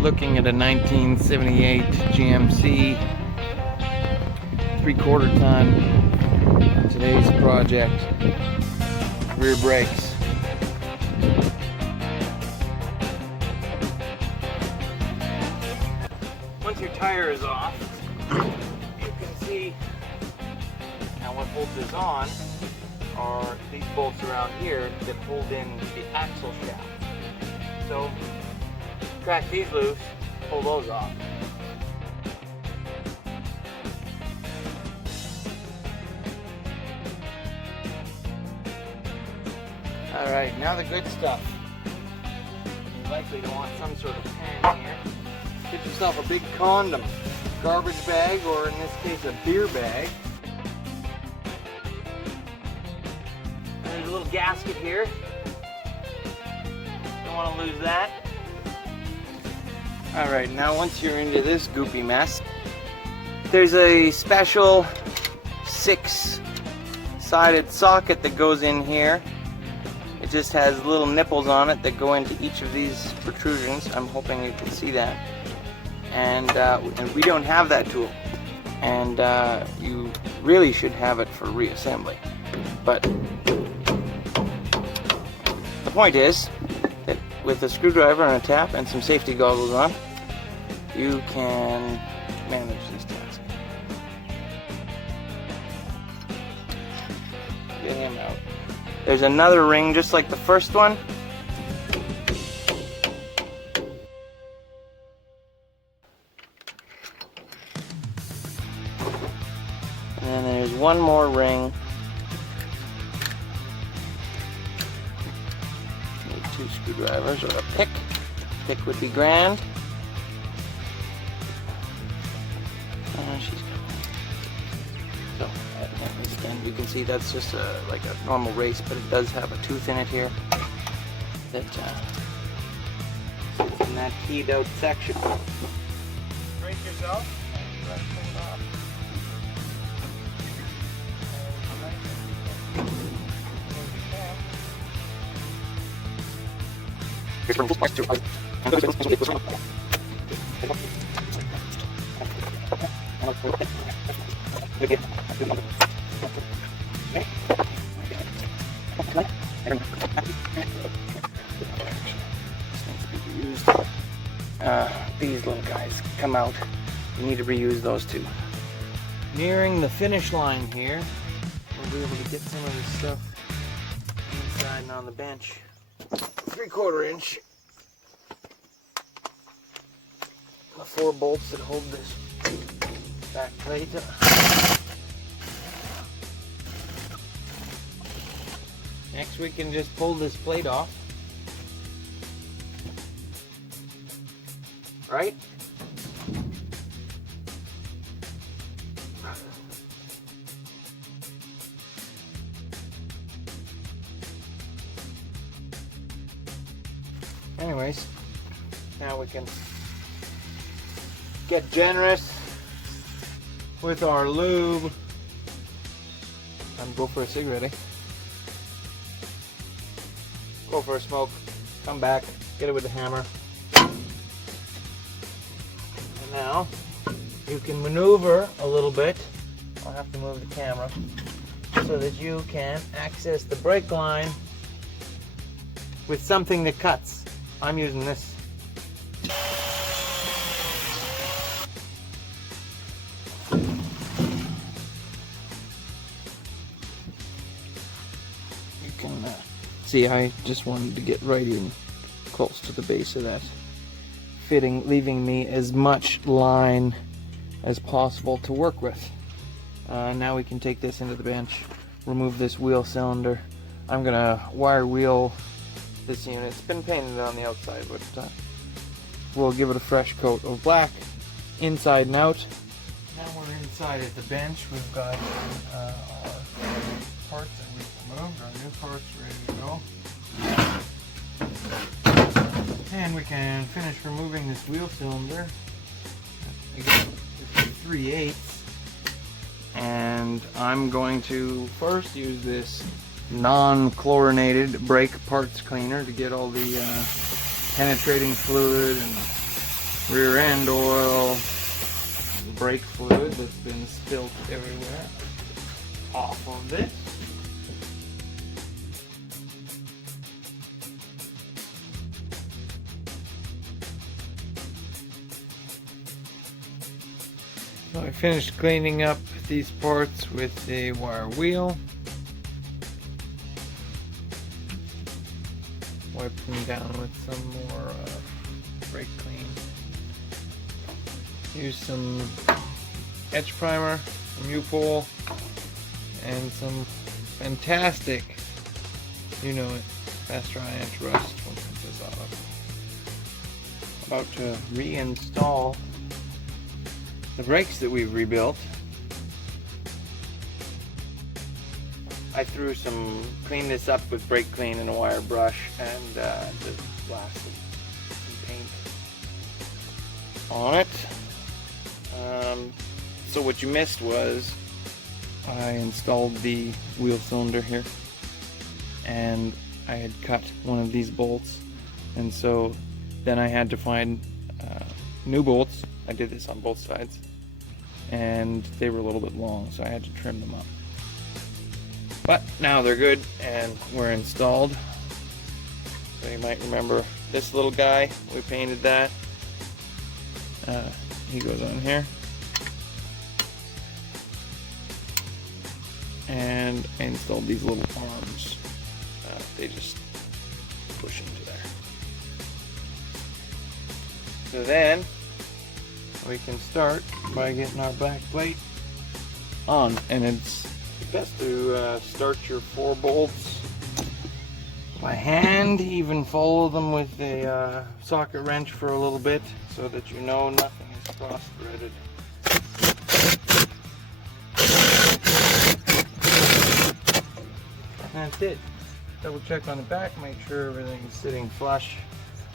looking at a 1978 GMC 3/4 ton. Today's project, rear brakes. Once your tire is off, you can see now what holds this on are these bolts around here that hold in the axle shaft. So crack these loose, pull those off. Alright, now the good stuff. You're likely to want some sort of pan here. Get yourself a big condom, garbage bag, or in this case a beer bag. And there's a little gasket here. Don't want to lose that. Alright, now once you're into this goopy mess, there's a special 6-sided socket that goes in here. It just has little nipples on it that go into each of these protrusions. I'm hoping you can see that. And we don't have that tool. And you really should have it for reassembly. But the point is that with a screwdriver and a tap and some safety goggles on, you can manage this task. Get him out. There's another ring just like the first one. And then there's one more ring. Need 2 screwdrivers or a pick. Pick would be grand. She's coming. So at this end, you can see that's just like a normal race, but it does have a tooth in it here that sits in that keyed out section. Brace yourself and try to pull it off. These little guys come out. You need to reuse those too. Nearing the finish line here, we'll be able to get some of this stuff inside and on the bench. 3/4 inch. The 4 bolts that hold this back plate. Next we can just pull this plate off. Right? Anyways, now we can get generous with our lube and go for a cigarette, eh? Go for a smoke, come back, get it with the hammer. And now you can maneuver a little bit. I'll have to move the camera so that you can access the brake line with something that cuts. I'm using this. You can see, I just wanted to get right in close to the base of that fitting, leaving me as much line as possible to work with. Now we can take this into the bench, remove this wheel cylinder. I'm gonna wire wheel this unit. It's been painted on the outside, but we'll give it a fresh coat of black inside and out. Now we're inside at the bench. We've got our parts that we've removed, our new parts ready to go. And we can finish removing this wheel cylinder. Again, it's 3/8. And I'm going to first use this non-chlorinated brake parts cleaner to get all the penetrating fluid and rear end oil, brake fluid that's been spilt everywhere off of this. So I finished cleaning up these parts with the wire wheel. Wipe them down with some more brake clean. Use some etch primer from U-Pole and some fantastic, you know it, fast dry anti-rust. We'll put this off. About to reinstall the brakes that we've rebuilt. I cleaned this up with brake clean and a wire brush and just blasted some paint on it. So what you missed was I installed the wheel cylinder here, and I had cut one of these bolts, and so then I had to find new bolts. I did this on both sides, and they were a little bit long, so I had to trim them up. But now they're good and we're installed. So you might remember this little guy, we painted that. He goes on here. And I installed these little arms. They just push into there. So then we can start by getting our back plate on, and it's best to start your 4 bolts by hand, even follow them with a socket wrench for a little bit so that you know nothing is cross-threaded. That's it. Double check on the back, make sure everything's sitting flush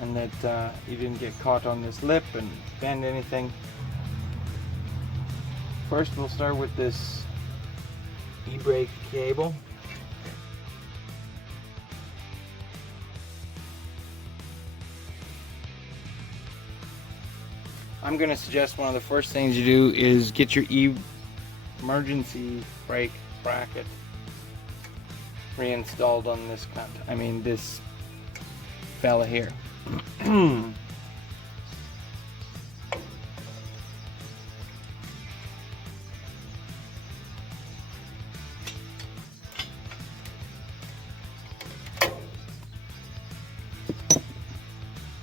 and that you didn't get caught on this lip and bend anything. First we'll start with this e-brake cable. I'm going to suggest one of the first things you do is get your emergency brake bracket reinstalled on this this fella here.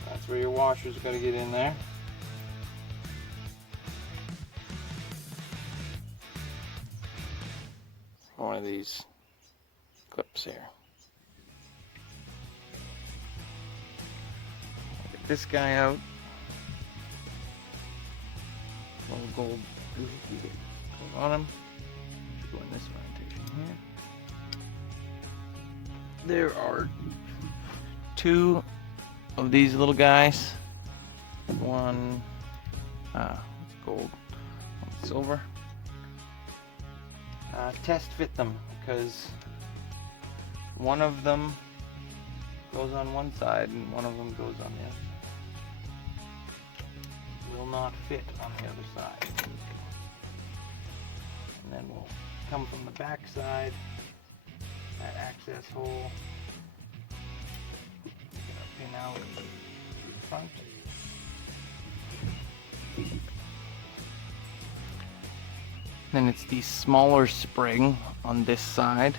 That's where your washer's going to get in there. One of these clips here. Get this guy out. Little gold doohickey that goes on him. Go in this orientation here. There are 2 of these little guys. One gold, one silver. Test fit them, because one of them goes on one side and one of them goes on the other. Will not fit on the other side. And then we'll come from the back side, that access hole, get our pin out to the front. Then it's the smaller spring on this side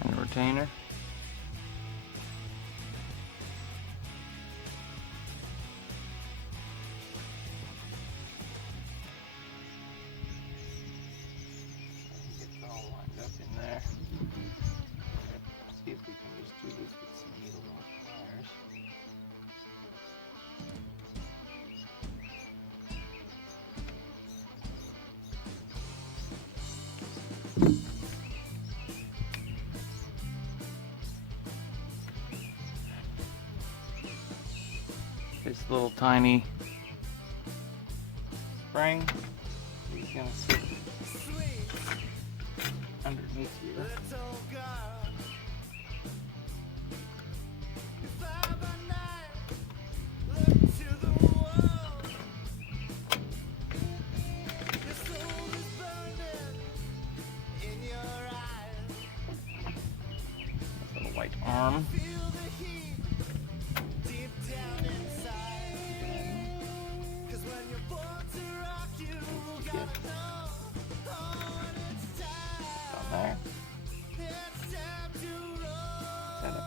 and a retainer. Get it all lined up in there. See if we can just do this with some needle nose pliers. This little tiny spring is going to sit underneath here. white arm. There. Set up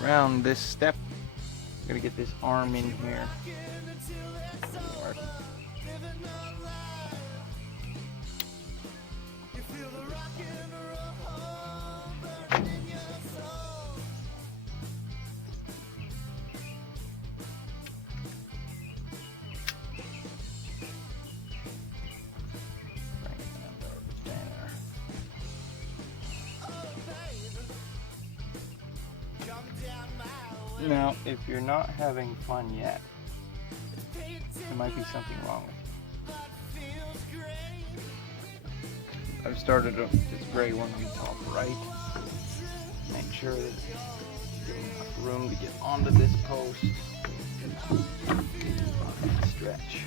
there. Around this step, I'm gonna get this arm in here. Now, if you're not having fun yet, there might be something wrong with you. I've started with this gray one on the top right. Make sure that there's enough room to get onto this post. Stretch.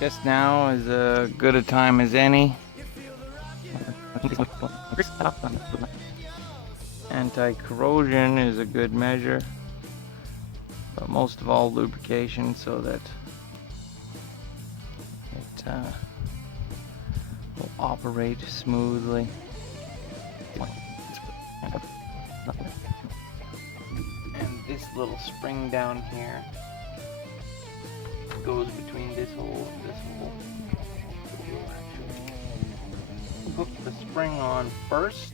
Guess now is as good a time as any. Anti-corrosion is a good measure, but most of all lubrication, so that it will operate smoothly. And this little spring down here goes between this hole and this hole. Hook the spring on first.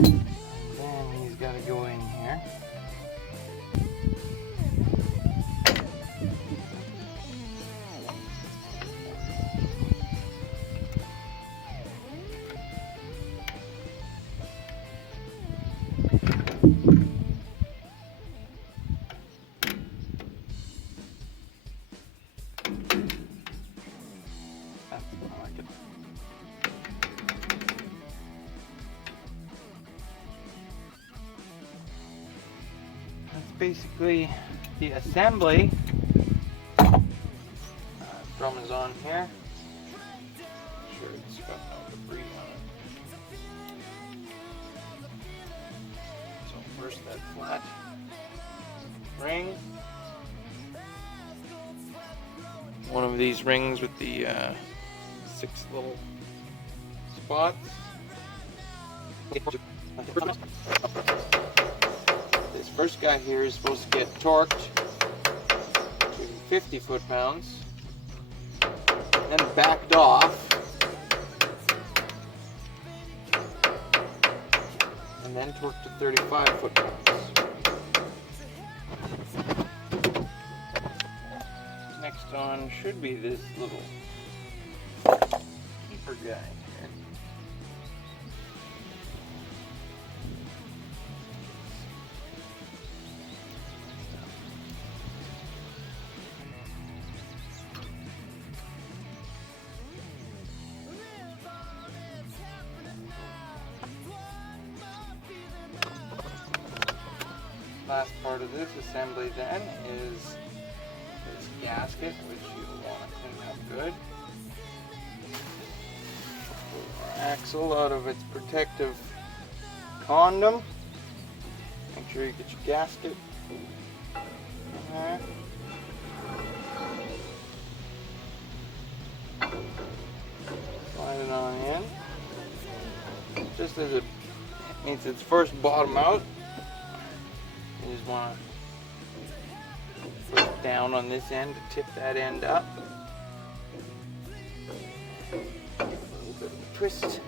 Then he's got to go in here. Basically the assembly. Drum is on here. Make sure it's got no debris on it. So first that flat ring. One of these rings with the 6 little spots. This first guy here is supposed to get torqued to 50 foot-pounds, then backed off, and then torqued to 35 foot-pounds. Next on should be this little keeper guy here. Last part of this assembly then is this gasket, which you want to clean up good. Pull our axle out of its protective condom. Make sure you get your gasket in there. Slide it on in. Just as it needs its first bottom out. You just want to put it down on this end to tip that end up. A little bit of a twist.